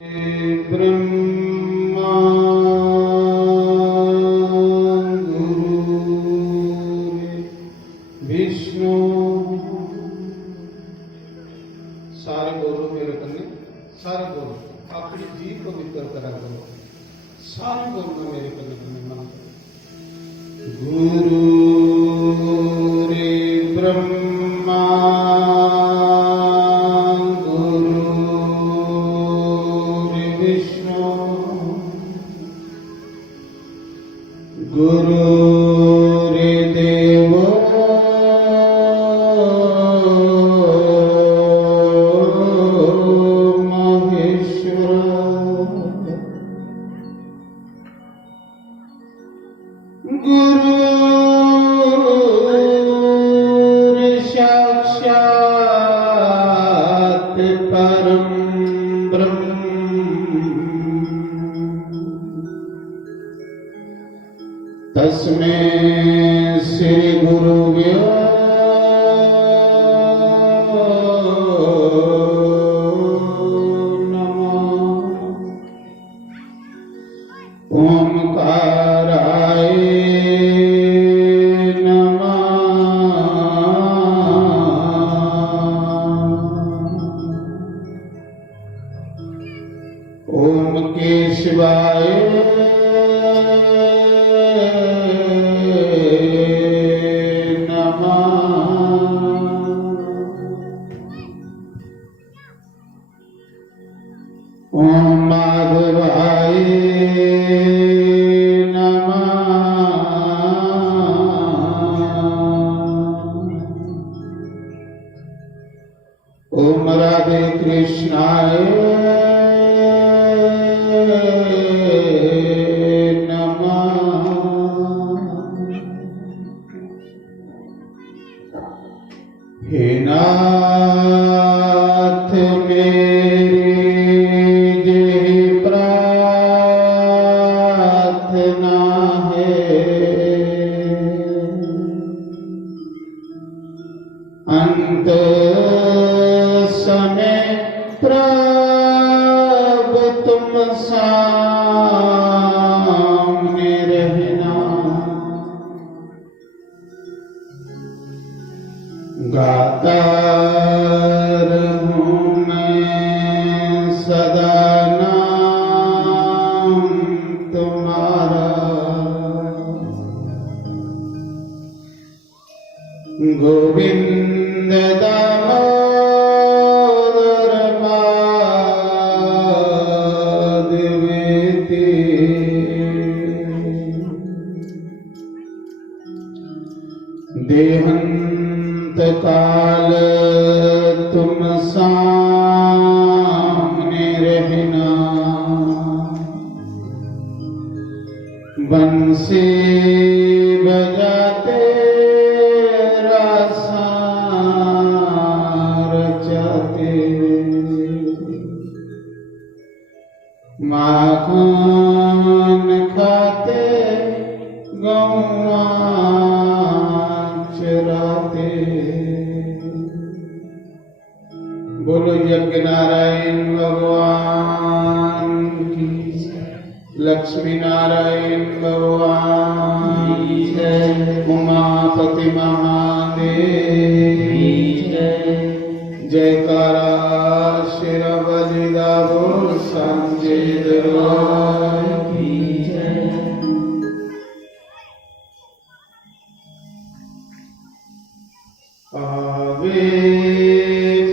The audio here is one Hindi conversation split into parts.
ब्रह्मा गुरु विष्णु सारे बोलो मेरे कन्ने सारे बोलो अपनी जी पवित्र करा करो सारे बोलो मेरे कन्ने कन्ने मन गुरु रे ब्रह्मा गुरुर्देव महेश्वर गुरुर् साक्षात् परम ब्रह्म तस्मै श्री गुरुभ्यो नमः। ओंकाराय नमः। ओम केशवाय ओम माधवाय नमः। ओम राधे कृष्णाय नमः। हे नाथ मेरी अंत समय प्रभु तुम सामने रहना गाता रहूं मैं सदा नाम तुम्हारा गोविंद दामोदर माधवेति देहांत काल तुम सामने रहना बंसी बजाते माखन खाते गौआ चराते बोलो यज्ञ नारायण भगवान की लक्ष्मी नारायण भगवान की उमापति महादेव जयकारा शेर बलिदा बोल सांचे दरबार की जय। आवे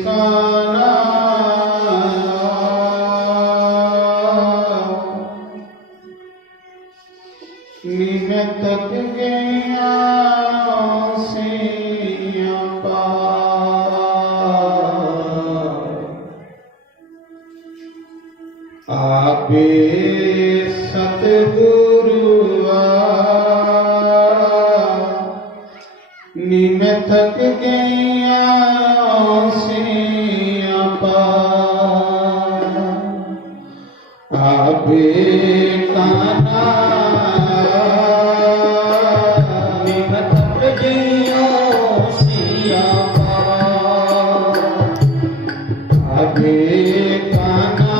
काना निमित्त गया आपे सतगुरु निमित्त गया आपे काना निमित्त गया आपे काना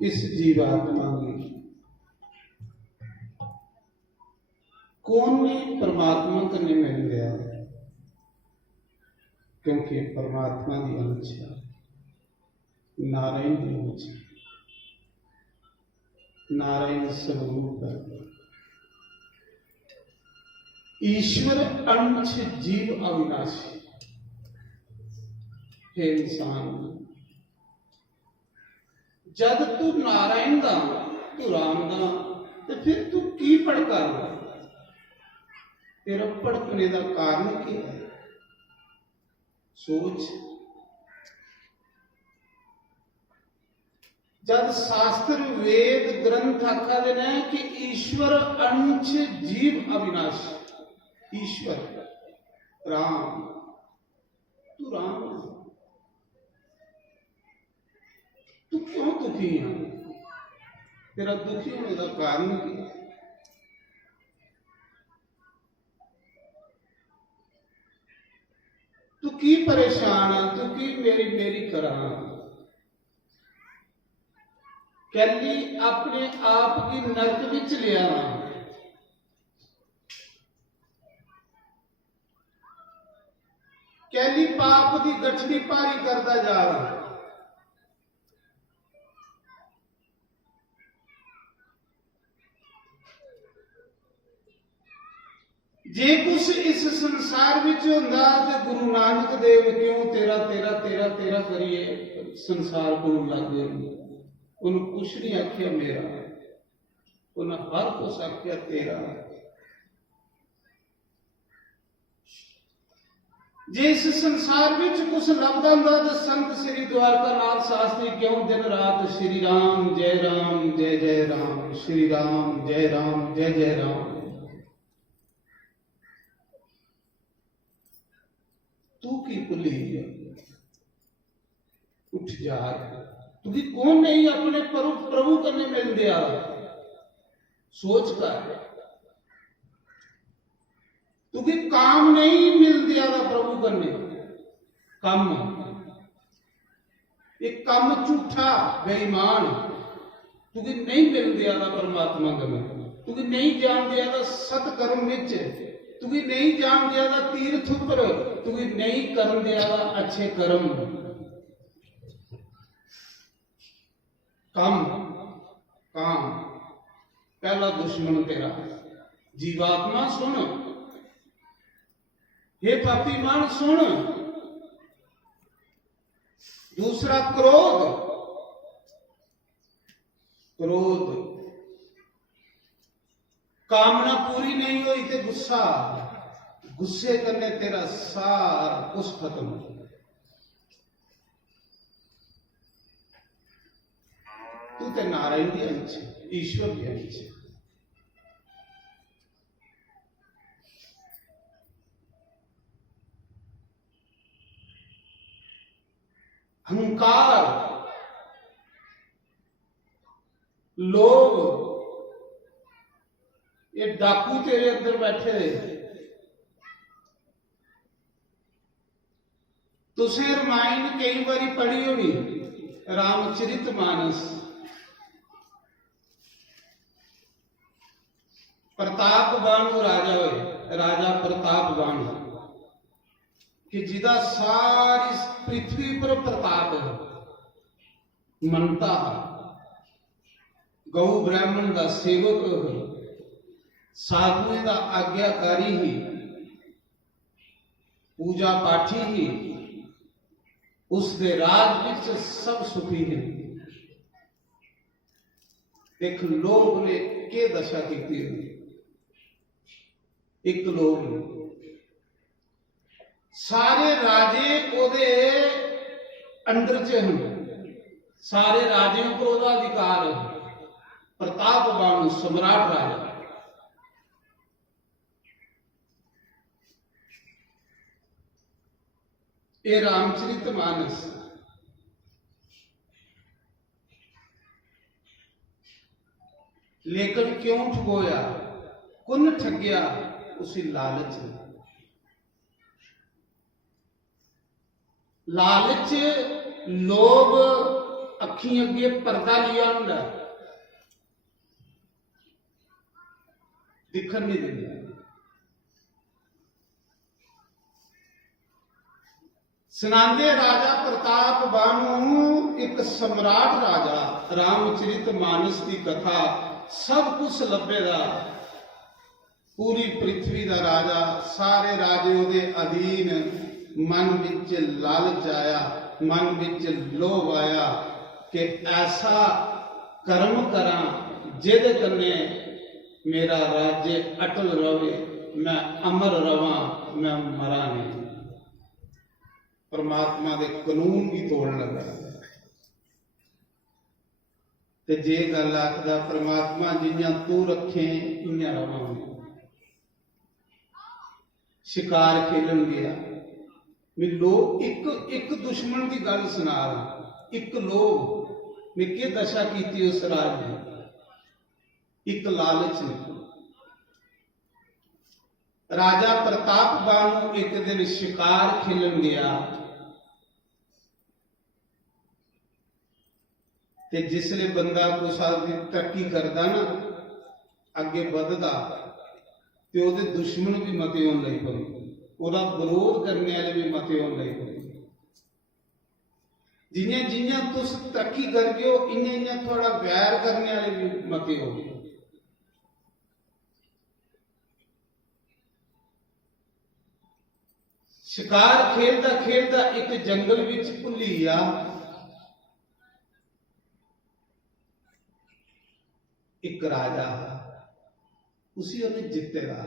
इस जीवात्मा में कौन ने परमात्मा कने मिल गया, क्योंकि परमात्मा की अंश नारायण की अंश, नारायण स्वरूप है। ईश्वर अंश जीव अविनाशी। हे इंसान, जद तू नारायण दा, तू राम दा, तो फिर तू की भड़का? तेरा भड़कने का कारण क्या है? सोच। जब शास्त्र वेद ग्रंथ आखा ने कि ईश्वर अंश जीव अविनाशी, ईश्वर राम, तू राम, तू क्यों दुखी है? तेरा दुखी होने का कारण क्या? तू की परेशान है? तू की मेरी मेरी करा? कैली अपने आप की नरक विच लिया, कैली पाप की गठड़ी भारी करता जा रहा। जे कुछ इस संसार विच हुंदा ते गुरु नानक देव क्यों तेरा तेरा तेरा तेरा करिए संसार बोल लग गए। उन्हें कुछ नहीं आख्या मेरा, उन्हें हर कुछ आख्या तेरा। जे इस संसार विच कुछ लभदा हुंदा ते संत श्री द्वारकानाथ शास्त्री क्यों दिन रात श्री राम जय राम जय जय राम, श्री राम जय जय राम। तू की भुली है? उठ जा। तू की कौन नहीं अपने प्रभु करने मिल दिया? सोच कर। तू की काम नहीं मिल दिया था प्रभु करने, कम एक कम झूठा बेईमान। तू की नहीं मिल दिया था परमात्मा करने, तू की नहीं जान दिया था सतकर्म विच, तू की नहीं जान दिया था तीर्थ पर, तू की नहीं कर दिया था अच्छे कर्म। काम काम पहला दुश्मन तेरा जीवात्मा। सुन हे पापी मान सुन। दूसरा क्रोध, क्रोध कामना पूरी नहीं हुई तो गुस्सा, गुस्से करने तेरा सारा कुछ खत्म हो। तू तो नारायण की अंश, ईश्वर की अंश। अहंकार, लोग, ये डाकू तेरे अंदर बैठे, तुसें रामायण कई बारी पढ़ी होनी, रामचरित मानस। प्रताप बाणु राजा होए, राजा प्रताप बाणु कि जिदा सारी पृथ्वी पर प्रताप है, मनता गौ ब्राह्मण का सेवक है, साधुओं का आज्ञाकारी ही, पूजा पाठी ही, उसके राज विच सब सुखी हैं। एक लोग ने के दशा की थी, एक लोग ने सारे राजे ओदे अंडर च हैं, सारे राजियों पर ओदा अधिकार है। प्रताप बाणु सम्राट राजा, ये रामचरित मानस। लेकिन क्यों ठगोया, कुन ठगिया, उसी लालच ने। लालच लोग अखी अगे पर्दा लिया होंगे, दिखन नहीं देंगे। सुनांदे राजा प्रताप बाणु एक सम्राट राजा, रामचरित मानस की कथा सब कुछ लभेगा। पूरी पृथ्वी का राजा, सारे राजे उहदे अधीन। मन विच लालच आया, मन विच लोभ आया कि ऐसा कर्म करा जिहदे कन्ने मेरा राज्य अटल रहे, मैं अमर रवां, मैं मरा नहीं। परमात्मा दे कानून भी तोड़न लगा। ते जे गल आखदा परमात्मा जिन्ना तू रखे इन्ना रवांगे। शिकार खेलन गया, मैं लोग एक दुश्मन की गल सुना रहा। एक लोग ने के दशा की उस राज ने, एक लालच ने। राजा प्रताप बाणु एक दिन शिकार खेलन गया, ते जिसले बंदा कुछ साल की तरक्की करता ना, अगे बढ़ता, ते ओदे दुश्मन भी मते होने लग पए, ओदा विरोध करने वाले भी मते होने लग पए। जिन्हें जिन्हें तुस तरक्की कर गए हो, इन्हें इन्हें थोड़ा वैर करने वाले भी मते हो गए। शिकार खेलता खेलता एक जंगल विच भुली आ, एक राजा उसी उन्हें जितेगा।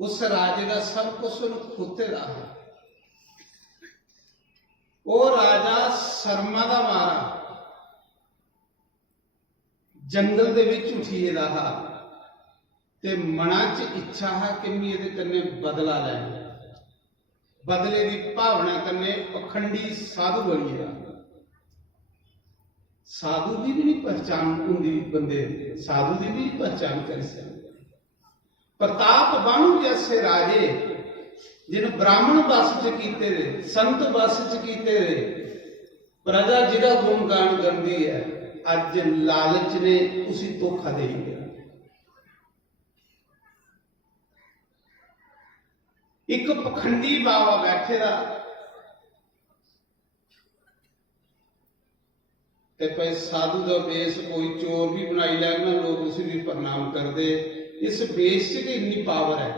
उस राजे का सब कुछ खोतेगा। वो राजा शर्मा का मारा जंगल दे विच उठिए रहा, ते मना च इच्छा है कि मैं ये कन्ने बदला लैना। बदले की भावना कन्ने पखंडी साधु बनिएगा। साधु की भी नहीं पहचान होंगी, बंदे साधु की भी नहीं पहचान कर सकते। प्रताप बाणु जैसे राजे जिन ब्राह्मण बस च कीते रहे, संत बस च कीते रहे, प्रजा जिहदा गुणगान करती है, अज लालच ने उसी धोखा दे दिया। एक पखंडी बाबा बैठे रहा, साधु का बेस कोई चोर भी बनाई लैना, लोग उसे भी प्रणाम करते। इस बेस की इन्नी पावर है।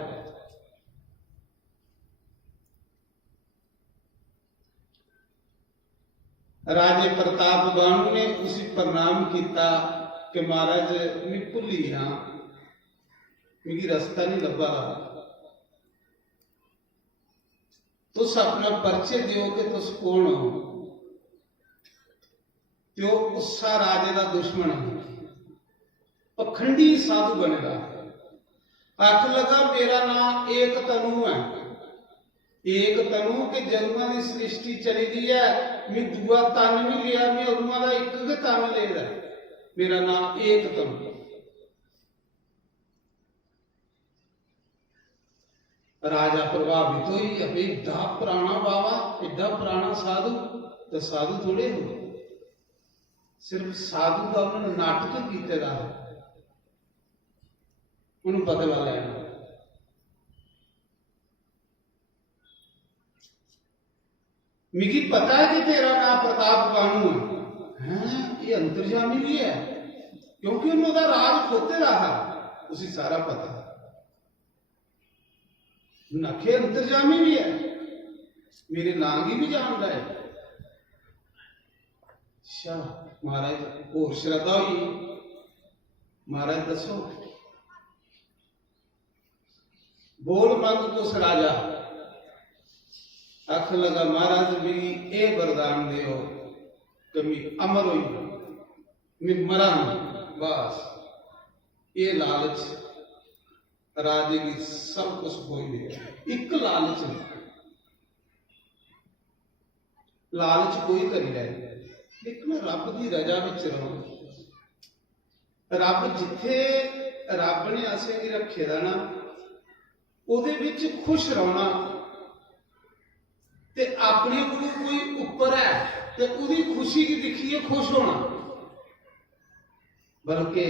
राजे प्रताप बाणु ने उसी प्रणाम किया कि महाराज मैं भुली हाँ, मेरी रास्ता नहीं लभा, तुस अपना परिचय दियो कि तुस कौन हो। त्यो उसा राजे का दुश्मन है, पखंडी साधु बनेगा। आख लगा मेरा नाम एक तनु है, एक तनु के जन्मा की सृष्टि चली दी है, मैं दुआ तन नहीं लिया, मैं उन्हों का एक तन ले रहा, मेरा नाम एक तनु। राजा प्रभावित हो ही अबे एडा पुराना बाबा, एडा पुराना साधु, तो साधु थोड़े हो, सिर्फ साधु का उन्होंने नाटक किए दा है, उन्होंने बदला लेना। मिगी पता है कि तेरा नाम प्रताप बानू है, ये अंतर्जामी भी है, क्योंकि उन्होंने राज खोते रहा, उसी सारा पता नखे अंतर्जामी भी है, मेरे नांगी भी जान रहा है। शाह महाराज और श्रद्धा हुई, महाराज दसो बोल मंग कुछ राजा, आख लगा महाराज भी ए वरदान दे कि मैं अमर हुई, मैं मरा बस, ये लालच राजे की सब कुछ हो ही गया, एक लालच नहीं, लालच कोई करी रहे, लेकिन रब की रजा विच रहो, रब जिथे रब ने असें की रखे दा ना, उहदे विच खुश रहना, ते अपने को कोई ऊपर है ते उहदी खुशी की दिखिए खुश होना, बल्कि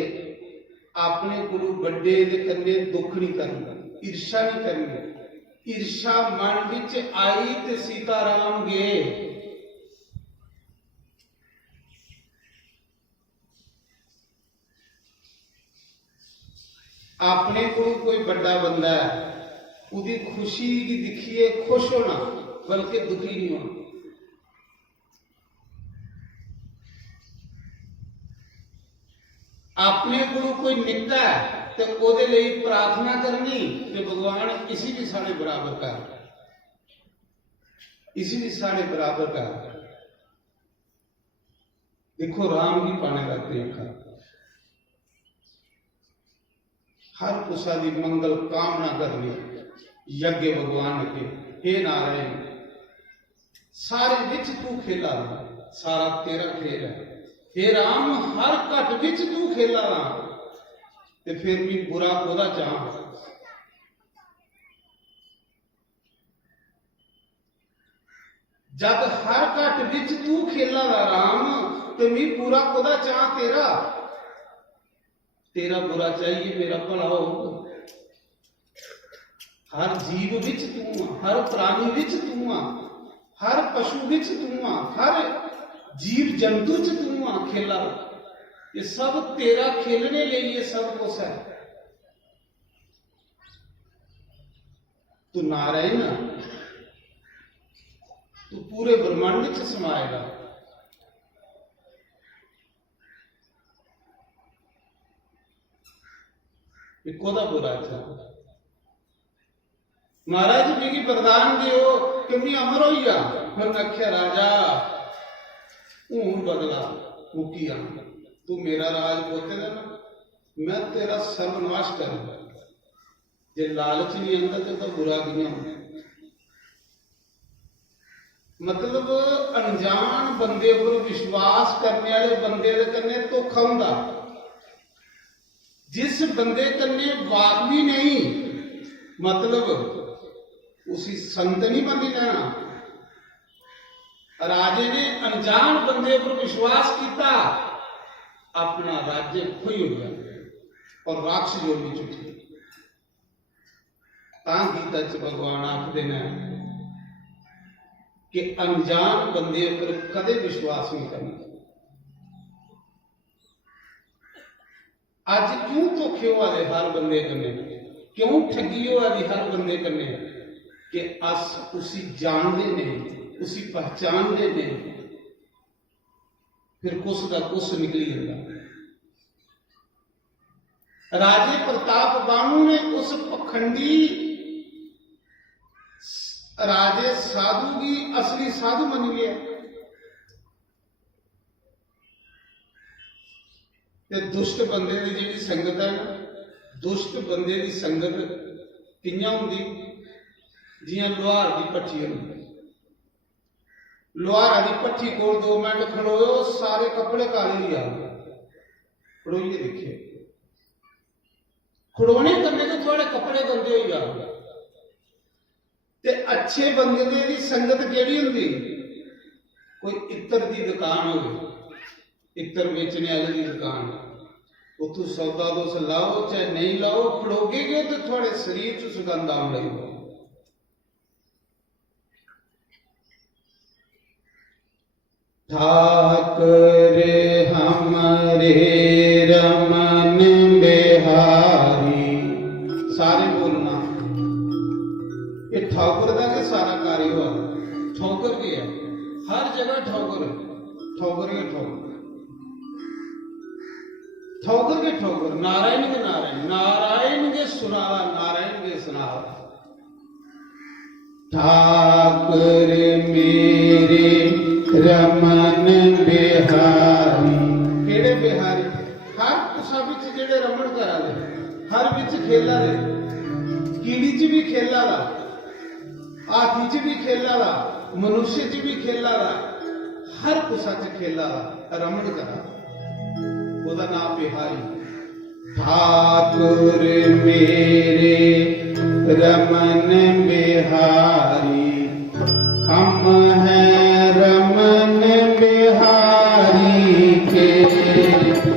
अपने गुरु बड़े दे कन्ने दुख नहीं करना, ईर्षा नहीं करनी। ईर्षा मन विच आई ते सीताराम गए, अपने को कोई बड़ा बंदा है, उसकी खुशी की दिखिए खुश होना, बल्कि दुखी नहीं होना। अपने को कोई निकता है तो ओदे लिए प्रार्थना करनी कि भगवान इसी भी साढ़े बराबर कर, इसी भी साढ़े बराबर कर। देखो राम ही पाने का तरीका, हर कुशा की मंगल कामना करनी, यज्ञ भगवान के, हे नारायण सारे विच तू खेला, सारा तेरा खेल है, हे राम हर घट विच तू खेला, ते फिर भी बुरा कोदा चाह, जब हर घट विच तू खेला राम, तो मैं पूरा कोदा चाह तेरा, तेरा बुरा चाहिए मेरा भला हो। हर जीव विच तू आ, हर प्राणी विच तू आ, हर पशु विच तू आ, हर जीव जंतु च तू आ खेला, ये सब तेरा खेलने लिए ये सब कुछ है। तू नारायण तू पूरे ब्रह्मांड च समाएगा। कोदा बुरा था महाराज जी की वरदान दियो कि मैं अमर हो गया, फिर आख्या राजा हूं बदला मुकी आ, तू मेरा राज पोते ना, मैं तेरा सर्वनाश करूंगा। जे लालच नहीं आता तो बुरा किया, मतलब अनजान बंदे पर विश्वास करने वाले बंदे कन्ने धोखा हुंदा, जिस बंदे कन्ने वाकवी नहीं, मतलब उसी संत नहीं बंदी जाना। राजे ने अनजान बंदे पर विश्वास किया, अपना राज्य खोई हो गया और राक्ष जोड़ी चुकी। गीता च भगवान आखते हैं कि अनजान बंदे पर कदे विश्वास नहीं करना। आज क्यों धोखे हुआ दे हर बंदे कन्ने, क्यों ठगी हुआ दी हर बंदे कन्ने, कि अस उसी जानते ने, उसी पहचानते ने, फिर कुछ का कुछ निकली जाता। राजे प्रताप बानू ने उस पखंडी राजे साधु की असली साधु मन लिया, ते दुष्ट बंदे की जी संगत है ना, दुष्ट बंदे की संगत कियां होंदी, जियां लोहार की भट्ठी होंदी। लोहारा की भट्ठी को 2 मिनट खड़ोयो, सारे कपड़े काले ही आ गए। खड़ोइए देखिए, खड़ोने करने तो थोड़े कपड़े गंदे हो जाओगे। अच्छे बंदे की संगत केड़ी हुंदी? कोई इत्र की दुकान हो, इत्र बेचने वाले की दुकान, उतों सौदा तुस लाओ चाहे नहीं लाओ, खड़ोगे तो थोड़े शरीर च सुगंध आउण लग पई। ठाकुर हमरे रमन बिहारी, सारे बोलना ये ठाकुर का के सारा कार्य हुआ। ठोकर के है हर जगह, ठोकर ठोकर के ठोकर, ठोकर के ठोकर, नारायण के नारायण, नारायण के सुनावा, नारायण के सुनावा। ठाकुर मेरे रमन बिहारी, केड़े बिहारी? हर कुसा विच जेड़े रमन करा दे, हर विच खेला दे, कीड़ी च भी खेला दा, हाथी च भी खेला दा, मनुष्य च भी खेला दा, हर कुसा च खेला दा, रमन करा, ओदा नाम बिहारी। ठाकुर मेरे रमन बिहारी, हम हैं रमन बिहारी के,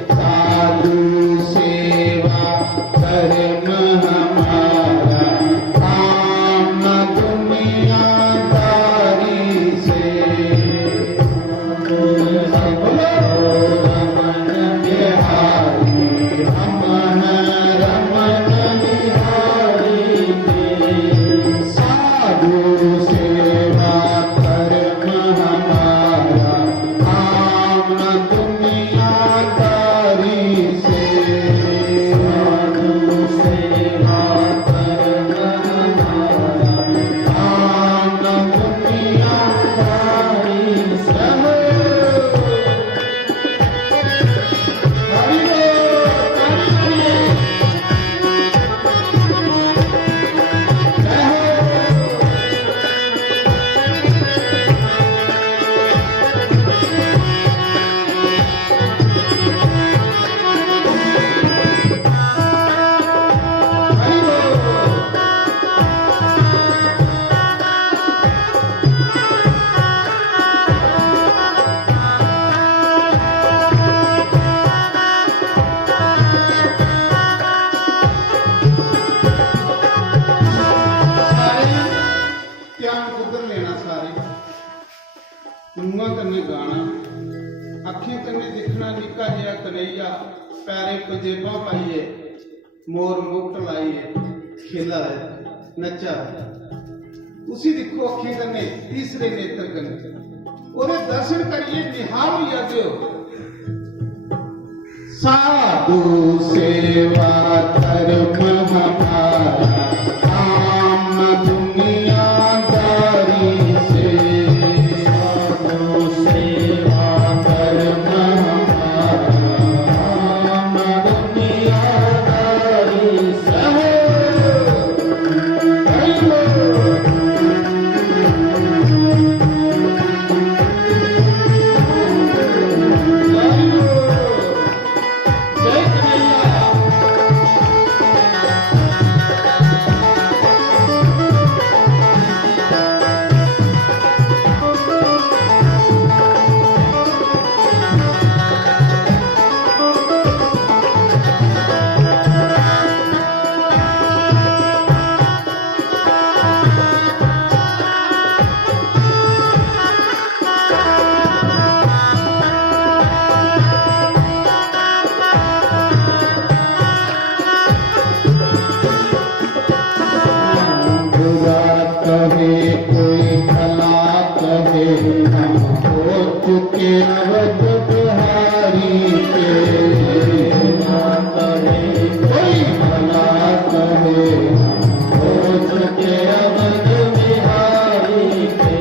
साधु सेवा धर्म हमारा, काम दुनियादारी से। रमन बिहारी, हम हैं रमन बिहारी के, साधु सेवा धर्म हमारा, काम दुनियादारी से। साधु सेवा धर्म हमारा, काम दुनियादारी से। हरि बोल, हरि ध्यान उधर लेना सारे, मुंहां कन्ने गाना, अखीं कन्ने दिखना निक्का जिहा कन्हैया, पैरे पंजेबां पाइए, मोर मुकुट लाइए, खेला है, नचा है, उसी दिखो अखीं कन्ने, तीसरे नेत्र कन्ने, ओदे दर्शन करिए, निहाल हो जाते हो। साधु सेवा धर्म हमारा, काम दुनियादारी से। साधु सेवा धर्म हमारा, काम दुनियादारी से। जय कन्हैया। बुरा कहे कोई भला कहे, हम हो चुके अवध बिहारी के। बुरा कहे कोई भला कहे, हम हो चुके अवध बिहारी के।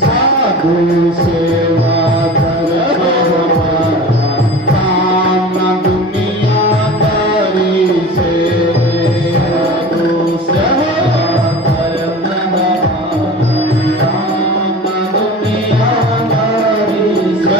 साधु सेवा धर्म हमारा, काम दुनियादारी से। साधु सेवा धर्म हमारा, काम दुनियादारी से।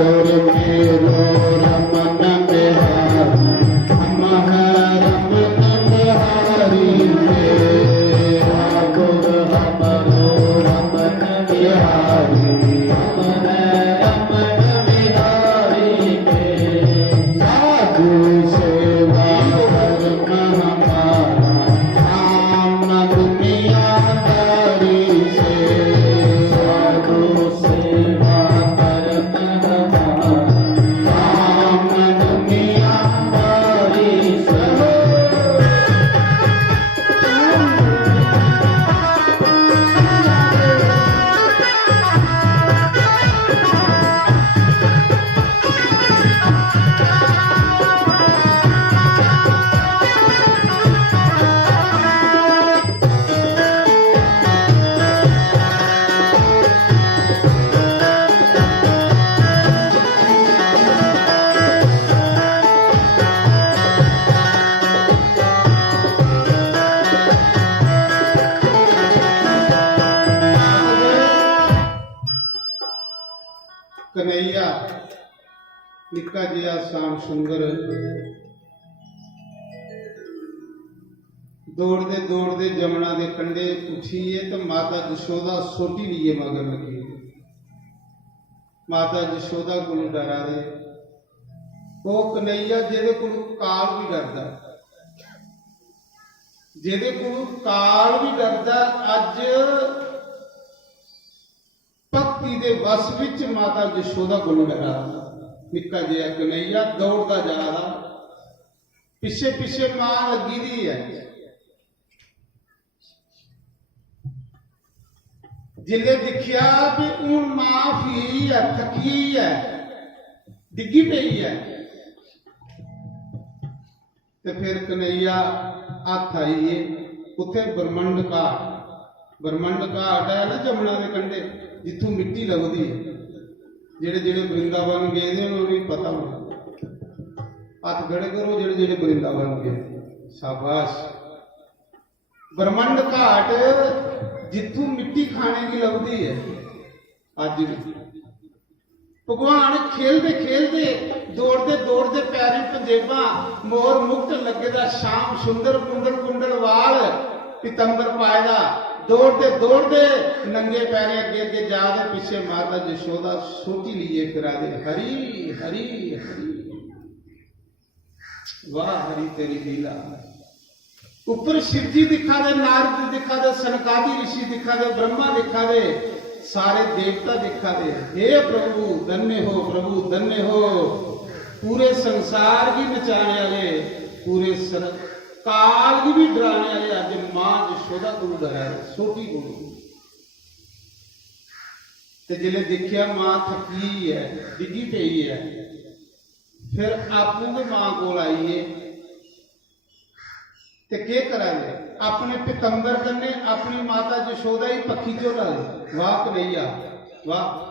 ठाकुर मेरो रमन बिहारी हम है रमन बिहारी ठाकुर हमरो रमन बिहारी हम है रमन बिहारी साधु सेवा धर्म हमारा काम दुनियादारी से साधु सेवा धर्म हमारा काम दुनियादारी से कन्हैया निक्का जिहा श्याम सुंदर दौड़ते जमुना के कंढे उठीए तो माता जशोदा सोटी लिए मगर लगी माता जशोदा को डरा दे वो कन्हैया जेदे को काल भी डरदा जेदे को काल भी डरदा अज भक्ति दे वस विच माता जशोदा को डरा निक्का जिहा कन्हैया दौड़ता जा रहा पिछे पिछे मां लगी दी है जिले दिखिया भी हूं मां भी है थकी है डिगी पई है ते फिर कन्हैया हथ आईए उथे ब्रह्मंड घाट है ना जमुना के कंढे जिथों मिट्टी लगती है जेड़े जेड़े वृंदावन गए ने उन्होंने पता होना हथ खड़े करो जेड़े जेड़े वृंदावन गए शाबाश ब्रह्मंड घाट जिथों मिट्टी खाने की लगती है अज भी भगवान खेलते खेलते दौड़ते पैरी पंजेबा मोर मुक्त लगेगा श्याम सुंदर कुंडल कुंडल वाल पितंबर पाएगा दौड़ते नंगे पैरे अगे अगे जाते पीछे माता जशोदा सोटी लिए फिरा दे हरी हरी हरी वाह हरी तेरी लीला ऊपर शिव जी दिखा दे नारद दिखा दे सनकादि ऋषि दिखा दे ब्रह्मा दिखा दे सारे देवता दिखा दे हे प्रभु धन्य हो प्रभु धन्य हो पूरे संसार की नचाने वाले पूरे काल की भी डराने वाले अज मां जशोदा को डरा सोटी को जिले देखिया मां थकी है डिगी पई है फिर आपू के मां को आईए ते के करांगे अपने पितंबर कन्ने अपनी माता जशोदा ही पक्की चो ला वाह कन्हैया वाह